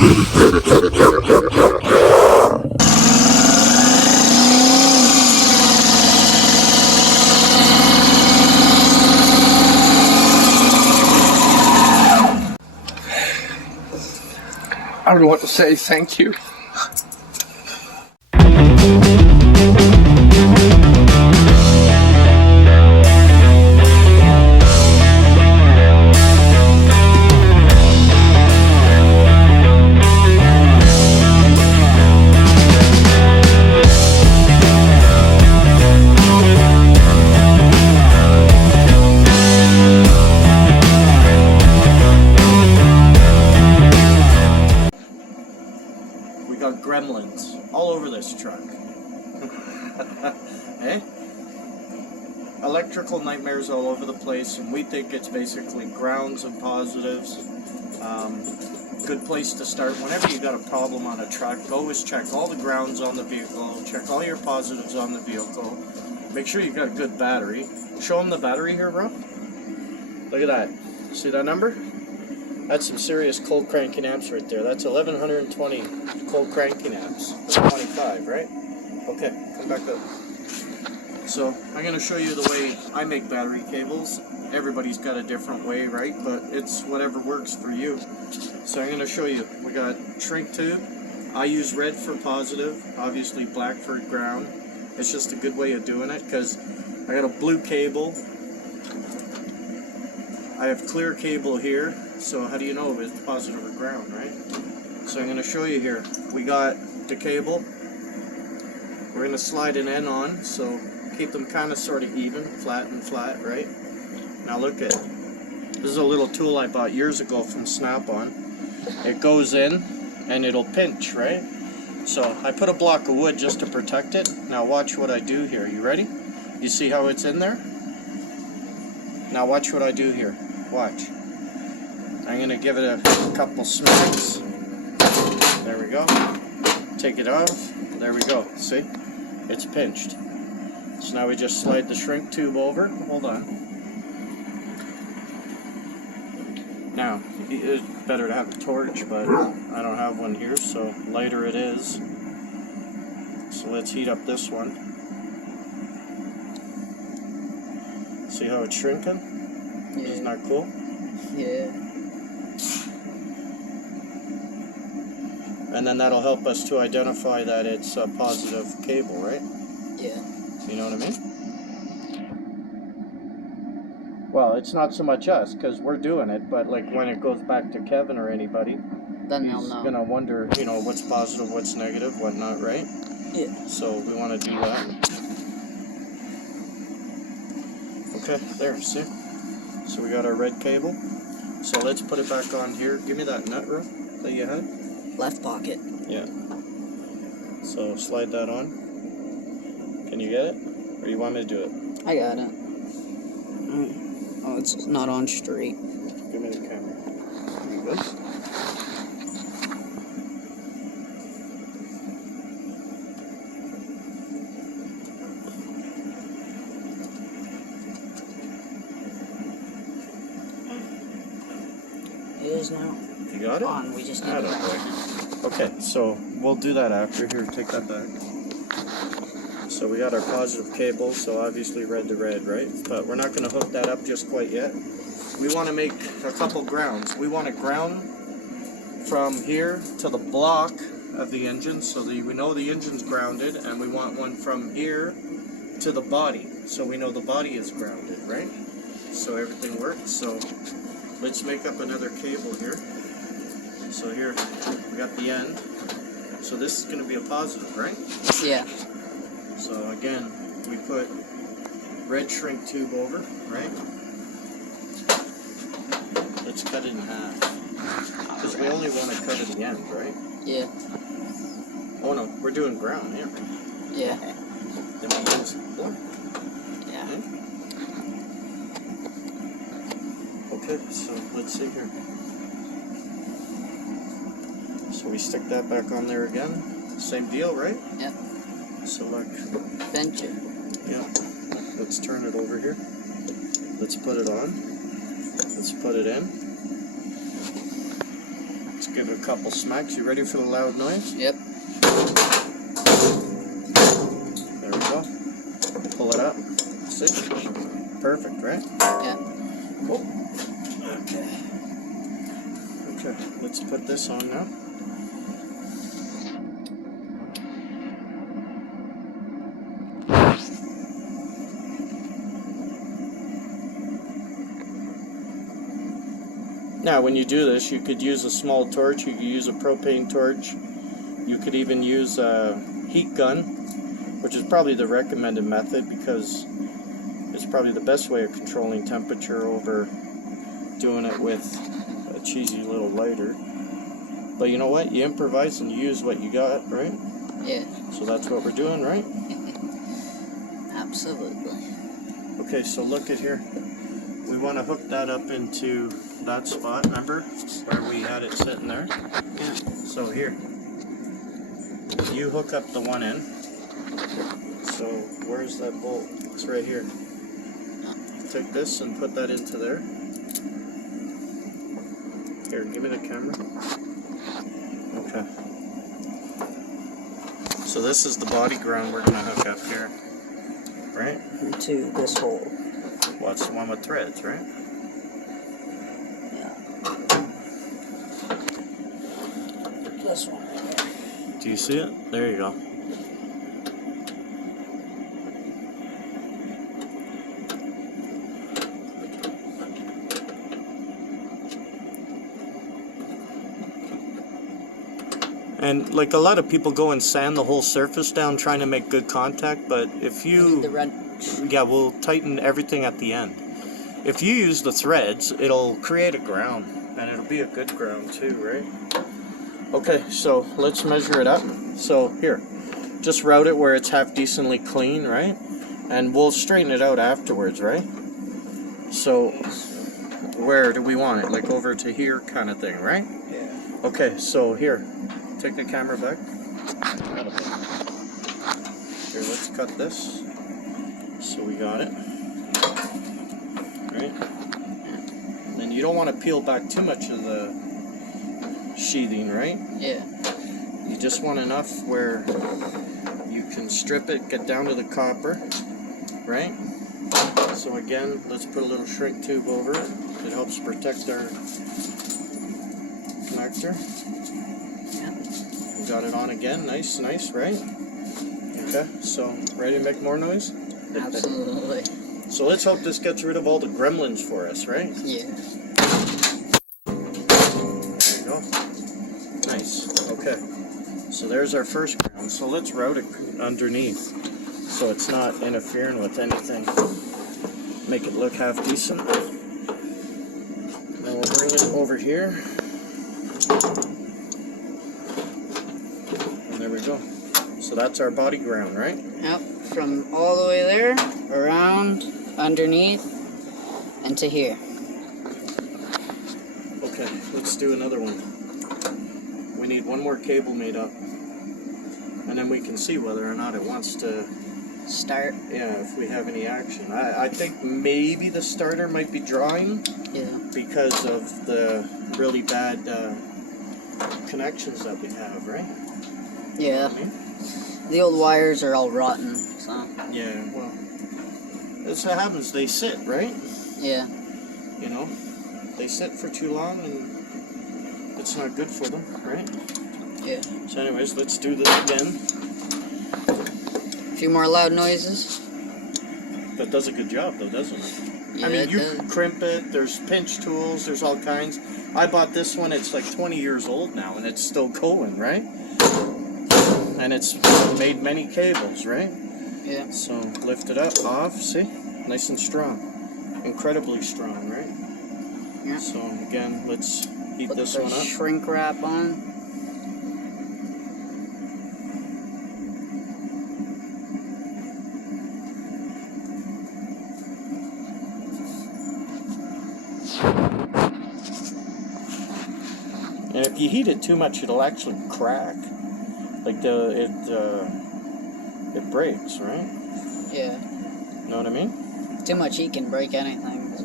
I don't know what to say. Thank you. Got gremlins all over this truck. Eh? Electrical nightmares all over the place, and we think it's basically grounds and positives. Good place to start. Whenever you got a problem on a truck, always check all the grounds on the vehicle, check all your positives on the vehicle, make sure you've got a good battery. Show them the battery here, bro. Look at that. See that number? That's some serious cold cranking amps right there. That's 1120 cold cranking amps. That's 25, right? Okay, come back up. So, I'm going to show you the way I make battery cables. Everybody's got a different way, right? But it's whatever works for you. So I'm going to show you. We got shrink tube. I use red for positive, obviously black for ground. It's just a good way of doing it because I got a blue cable. I have clear cable here. So how do you know if it's positive or ground, right? So I'm going to show you here. We got the cable. We're going to slide an end on, so keep them kind of sort of even, flat and flat, right? Now look at, this is a little tool I bought years ago from Snap-on. It goes in and it'll pinch, right? So I put a block of wood just to protect it. Now watch what I do here. You ready? You see how it's in there? Now watch what I do here. Watch. I'm going to give it a couple smacks. There we go. Take it off. There we go. See? It's pinched. So now we just slide the shrink tube over. Hold on. Now, it's better to have a torch, but I don't have one here, so lighter it is. So let's heat up this one. See how it's shrinking? Yeah. Isn't that cool? Yeah. And then that'll help us to identify that it's a positive cable, right? Yeah. You know what I mean? Well, it's not so much us, because we're doing it, but like when it goes back to Kevin or anybody, then he's they'll know. gonna wonder, you know, what's positive, what's negative, what not, right? Yeah. So we want to do that. Okay, there, see? So we got our red cable. So let's put it back on here. Give me that nut rope that you had. Left pocket. Yeah. So slide that on. Can you get it? Or you want me to do it? I got it. Oh, it's not on straight. Give me the camera. You good? It is now. You got it? On. We just need to. Okay, so we'll do that after. Here, take that back. So we got our positive cable, so obviously red to red, right? But we're not going to hook that up just quite yet. We want to make a couple grounds. We want to ground from here to the block of the engine, so that we know the engine's grounded, and we want one from here to the body, so we know the body is grounded, right? So everything works. So let's make up another cable here. So here, we got the end. So this is going to be a positive, right? Yeah. So again, we put red shrink tube over, right? Let's cut it in half. Because we only want to cut at the end, right? Yeah. Oh no, we're doing ground here. Yeah. Then we use black. Yeah. Okay, so let's see here. So we stick that back on there again. Same deal, right? Yep. Select. Bench it. Yeah. Let's turn it over here. Let's put it on. Let's put it in. Let's give it a couple smacks. You ready for the loud noise? Yep. There we go. Pull it up. See? Perfect, right? Yeah. Cool. Okay. Okay, let's put this on now. Now, when you do this, you could use a small torch, you could use a propane torch, you could even use a heat gun, which is probably the recommended method because it's probably the best way of controlling temperature over doing it with a cheesy little lighter. But you know what? You improvise and you use what you got, right? Yeah. So that's what we're doing, right? Absolutely. Okay, so look at here. We want to hook that up into that spot, remember? Where we had it sitting there? Yeah. So here. You hook up the one end. So where's that bolt? It's right here. Take this and put that into there. Here, give me the camera. Okay. So this is the body ground we're going to hook up here. Right? Into this hole. Well, it's the one with threads, right? Yeah. This one right here. Do you see it? There you go. And like a lot of people go and sand the whole surface down trying to make good contact, but if you... The red. Yeah, we'll tighten everything at the end. If you use the threads, it'll create a ground, and it'll be a good ground too, right? Okay, so let's measure it up. So here, just route it where it's half decently clean, right? And we'll straighten it out afterwards, right? So where do we want it? Like over to here kind of thing, right? Yeah. Okay, so here, take the camera back. Here, let's cut this. So we got it. Right? Then you don't want to peel back too much of the sheathing, right? Yeah. You just want enough where you can strip it, get down to the copper, right? So again, let's put a little shrink tube over it. It helps protect our connector. Yeah. We got it on again, nice, right? Okay, so ready to make more noise? Absolutely. So let's hope this gets rid of all the gremlins for us, right? Yeah. There you go. Nice. Okay. So there's our first ground. So let's route it underneath so it's not interfering with anything. Make it look half decent. Then we'll bring it over here. And there we go. So that's our body ground, right? Yep. From all the way there, around, underneath, and to here. Okay, let's do another one. We need one more cable made up. And then we can see whether or not it wants to Start. Yeah, if we have any action. I think maybe the starter might be drawing Yeah. because of the really bad connections that we have, right? Yeah. I mean, The old wires are all rotten, so. yeah, well, that's what happens. They sit, right? Yeah. You know, they sit for too long and it's not good for them, right? Yeah. So anyways, let's do this again. A few more loud noises. That does a good job though, doesn't it? Yeah, I mean, it you does. can crimp it, there's pinch tools, there's all kinds. I bought this one, it's like 20 years old now, and it's still going, right? And it's made many cables, right? Yeah. So, lift it up, off, see? Nice and strong. Incredibly strong, right? Yeah. So, again, let's heat Put this the one up. shrink wrap on. And if you heat it too much, it'll actually crack. Like it breaks, right? Yeah. Know what I mean? Too much heat can break anything. So.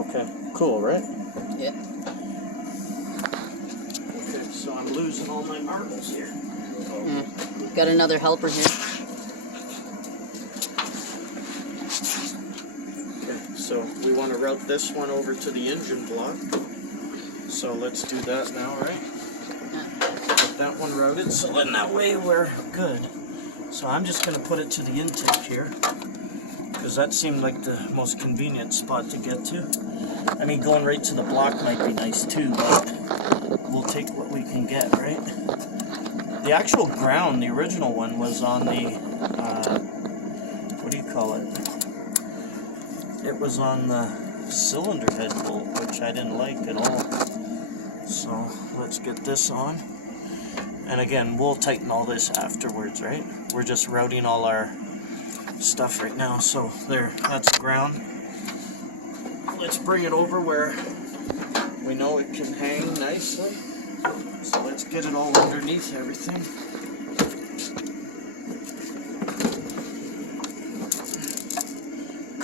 Okay, cool, right? Yeah. Okay, so I'm losing all my marbles here. Got another helper here. Okay, so we want to route this one over to the engine block. So let's do that now, right? Get that one routed, so then that way we're good. So I'm just going to put it to the intake here, because that seemed like the most convenient spot to get to. I mean, going right to the block might be nice too, but we'll take what we can get, right? The actual ground, the original one, was on the, what do you call it? It was on the cylinder head bolt, which I didn't like at all. So let's get this on. And again, we'll tighten all this afterwards, right? We're just routing all our stuff right now. So there, that's ground. Let's bring it over where we know it can hang nicely. So let's get it all underneath everything.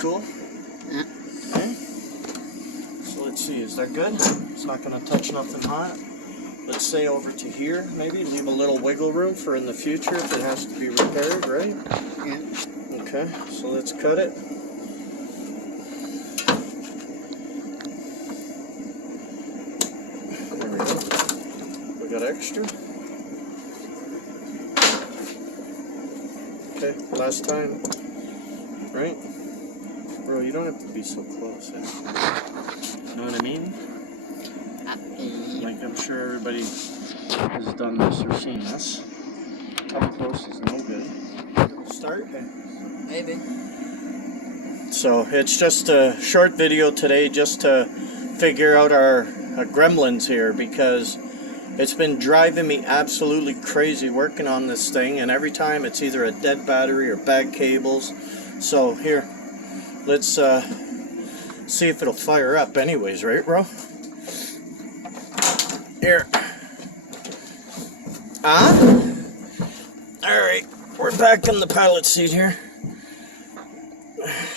Cool? Yeah. Okay. So let's see, is that good? It's not going to touch nothing hot. Let's say over to here, maybe. Leave a little wiggle room for in the future if it has to be repaired, right? Yeah. Okay, so let's cut it. There we go. We got extra. Okay, last time. Right? Bro, you don't have to be so close, eh? You know what I mean? Like, I'm sure everybody has done this or seen this. Up close is no good. Start? Maybe. So, it's just a short video today just to figure out our gremlins here, because it's been driving me absolutely crazy working on this thing, and every time it's either a dead battery or bad cables. So, here, let's see if it'll fire up anyways, right, bro? Here. Alright, we're back in the pilot seat here.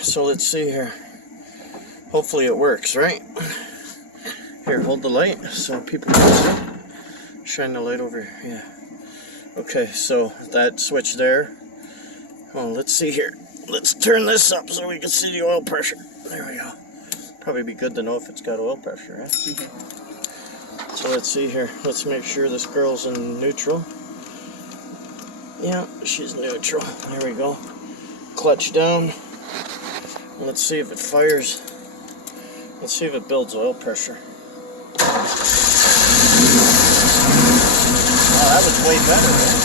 So let's see here. Hopefully it works, right? Here, hold the light so people can see. Shine the light over here, yeah. Okay, so that switch there. Oh, let's see here. Let's turn this up so we can see the oil pressure. There we go. Probably be good to know if it's got oil pressure, right? So let's see here. Let's make sure this girl's in neutral. Yeah, she's neutral. There we go. Clutch down. Let's see if it fires. Let's see if it builds oil pressure. Oh, that was way better, right?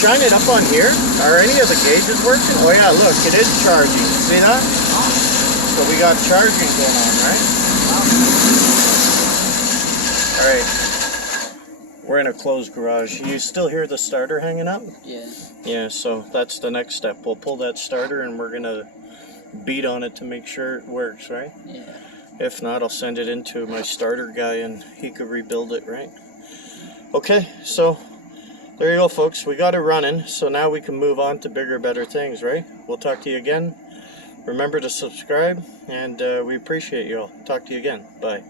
Shine it up on here. Are any of the gauges working? Oh yeah, look, it is charging. See that? So we got charging going on, right? Alright. We're in a closed garage. You still hear the starter hanging up? Yeah. Yeah, so that's the next step. We'll pull that starter and we're gonna beat on it to make sure it works, right? Yeah. If not, I'll send it into my starter guy and he could rebuild it, right? Okay, so there you go, folks. We got it running, so now we can move on to bigger, better things, right? We'll talk to you again. Remember to subscribe, and we appreciate you all. Talk to you again. Bye.